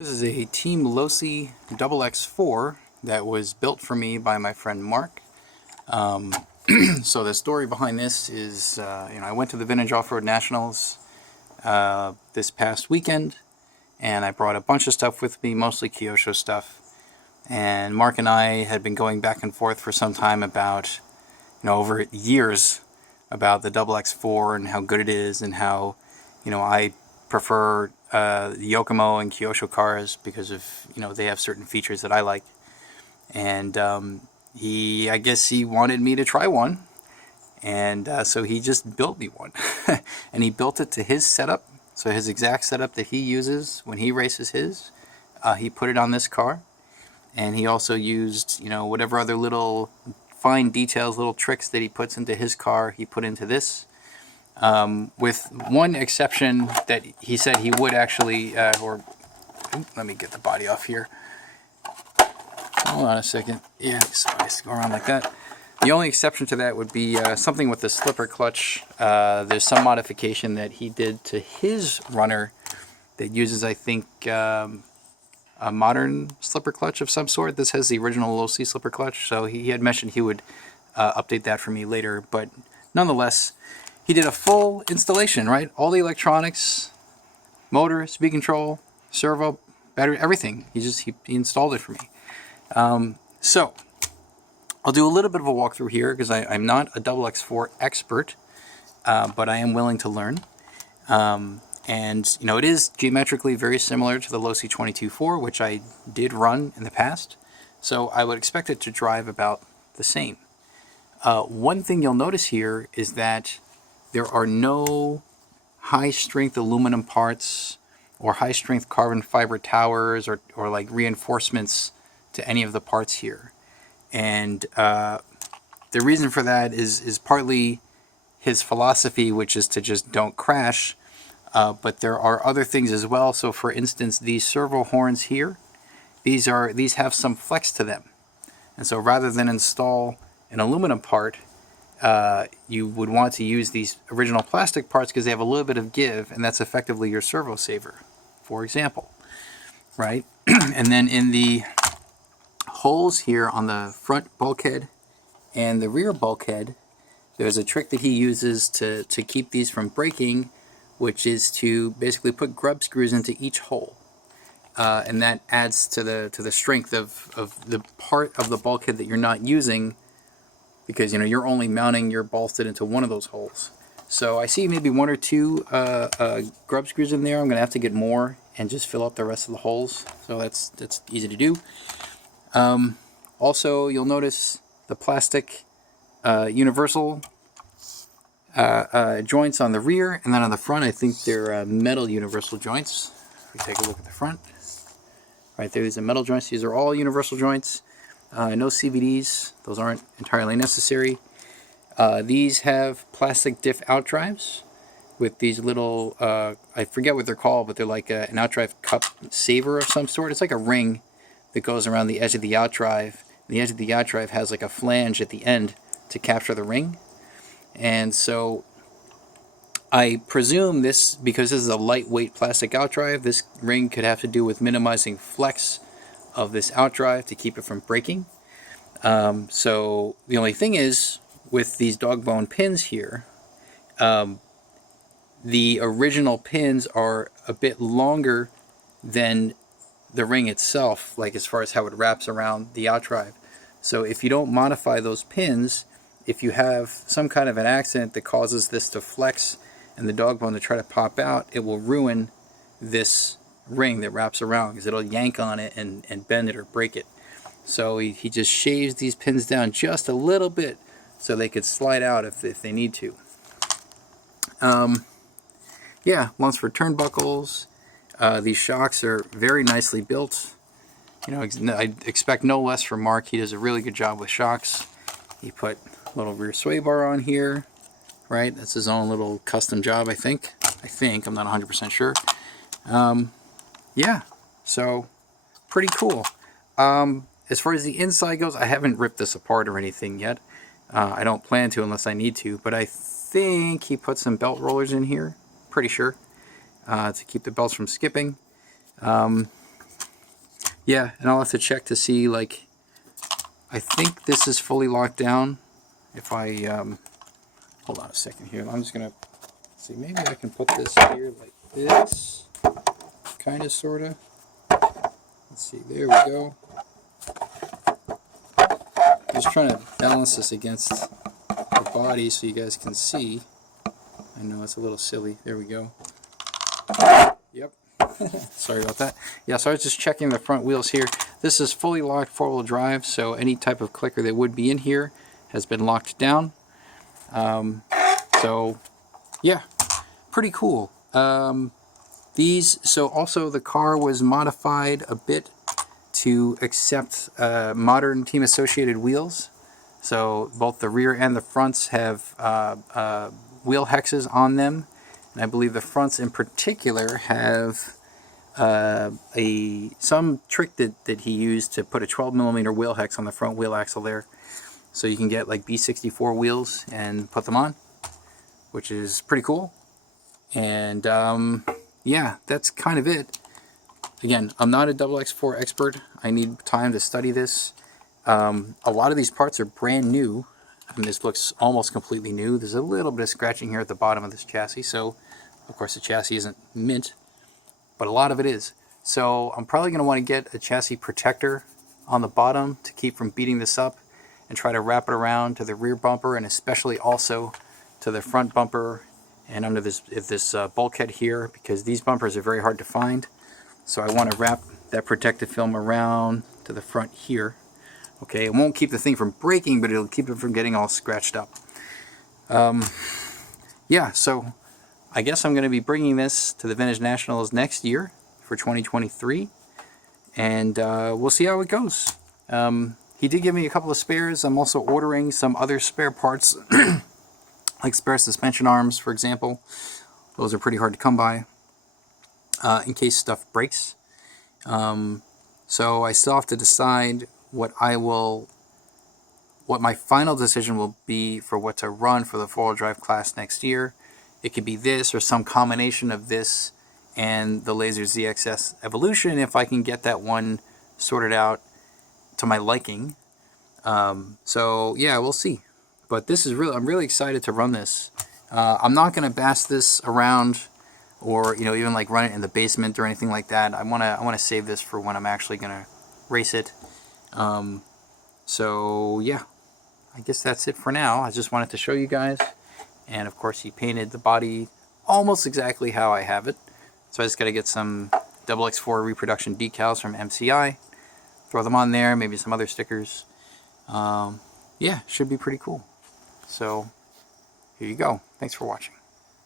This is a Team Losi XX-4 that was built for me by my friend Mark. So the story behind this is, I went to the Vintage Off-Road Nationals this past weekend, and I brought a bunch of stuff with me, mostly Kyosho stuff. And Mark and I had been going back and forth for some time about, over years, about the XX-4 and how good it is, and how, I prefer the Yokomo and Kyosho cars because of, they have certain features that I like. And I guess he wanted me to try one. And so he just built me one. And he built it to his setup. So his exact setup that he uses when he races his, he put it on this car. And he also used, whatever other little fine details, little tricks that he puts into his car, he put into this. With one exception that he said he would actually, let me get the body off here. Hold on a second. Yeah, so I just go around like that. The only exception to that would be something with the slipper clutch. There's some modification that he did to his runner that uses, I think, a modern slipper clutch of some sort. This has the original Losi slipper clutch, so he had mentioned he would update that for me later. But nonetheless, he did a full installation, right? All the electronics, motor, speed control, servo, battery, everything. He installed it for me. So I'll do a little bit of a walkthrough here because I'm not a XX-4 expert, but I am willing to learn. And it is geometrically very similar to the Losi XX-4, which I did run in the past. So I would expect it to drive about the same. One thing you'll notice here is that there are no high-strength aluminum parts or high-strength carbon fiber towers or like reinforcements to any of the parts here. And the reason for that is partly his philosophy, which is to just don't crash. But there are other things as well. So for instance, these servo horns here, these have some flex to them. And so rather than install an aluminum part, you would want to use these original plastic parts because they have a little bit of give, and that's effectively your servo saver, for example, right? And then in the holes here on the front bulkhead and the rear bulkhead, there's a trick that he uses to keep these from breaking, which is to basically put grub screws into each hole. And that adds to the strength of the part of the bulkhead that you're not using, because you're only mounting your ball-stit into one of those holes. So I see maybe one or two grub screws in there. I'm going to have to get more and just fill up the rest of the holes. So that's easy to do. Also, you'll notice the plastic universal joints on the rear, and then on the front I think they're metal universal joints. If we take a look at the front, right there, these are metal joints. These are all universal joints. No CVDs, those aren't entirely necessary. These have plastic diff outdrives with these little, I forget what they're called, but they're like an outdrive cup saver of some sort. It's like a ring that goes around the edge of the outdrive. The edge of the outdrive has like a flange at the end to capture the ring. And so I presume this, because this is a lightweight plastic outdrive, this ring could have to do with minimizing flex of this outdrive to keep it from breaking. So the only thing is, with these dog bone pins here, the original pins are a bit longer than the ring itself, like as far as how it wraps around the outdrive. So if you don't modify those pins, if you have some kind of an accident that causes this to flex and the dog bone to try to pop out, it will ruin this ring that wraps around, because it'll yank on it and bend it or break it. So he just shaves these pins down just a little bit so they could slide out if they need to. Yeah, Lunsford turnbuckles. These shocks are very nicely built. I expect no less from Mark. He does a really good job with shocks. He put a little rear sway bar on here, right? That's his own little custom job, I think. I'm not 100% sure. Yeah, so pretty cool. As far as the inside goes, I haven't ripped this apart or anything yet. I don't plan to unless I need to, but I think he put some belt rollers in here, pretty sure, to keep the belts from skipping. Yeah, and I'll have to check to see, like, I think this is fully locked down. If I, hold on a second here. I'm just going to see, maybe I can put this here like this. Kind of, sort of. Let's see, there we go. Just trying to balance this against the body so you guys can see. I know it's a little silly. There we go. Yep. Sorry about that. Yeah, so I was just checking the front wheels here. This is fully locked four-wheel drive, so any type of clicker that would be in here has been locked down. So, yeah, pretty cool. So also the car was modified a bit to accept modern Team associated wheels. So both the rear and the fronts have wheel hexes on them, and I believe the fronts in particular have some trick that he used to put a 12mm wheel hex on the front wheel axle there, so you can get like B64 wheels and put them on, which is pretty cool. And yeah, that's kind of it. Again, I'm not a XX4 expert. I need time to study this. A lot of these parts are brand new. I mean, this looks almost completely new. There's a little bit of scratching here at the bottom of this chassis, so of course the chassis isn't mint, but a lot of it is. So I'm probably going to want to get a chassis protector on the bottom to keep from beating this up, and try to wrap it around to the rear bumper, and especially also to the front bumper and under this bulkhead here, because these bumpers are very hard to find. So I want to wrap that protective film around to the front here. Okay, it won't keep the thing from breaking, but it'll keep it from getting all scratched up. Yeah, so I guess I'm going to be bringing this to the Vintage Nationals next year for 2023, and we'll see how it goes. He did give me a couple of spares. I'm also ordering some other spare parts, like spare suspension arms, for example. Those are pretty hard to come by, in case stuff breaks. So I still have to decide what my final decision will be for what to run for the four-wheel drive class next year. It could be this or some combination of this and the Laser ZXS Evolution, if I can get that one sorted out to my liking. So yeah, we'll see. But this is I'm really excited to run this. I'm not going to bash this around, or even like run it in the basement or anything like that. I want to save this for when I'm actually going to race it. So yeah, I guess that's it for now. I just wanted to show you guys, and of course he painted the body almost exactly how I have it. So I just got to get some XX4 reproduction decals from MCI, throw them on there, maybe some other stickers. Yeah, should be pretty cool. So here you go. Thanks for watching.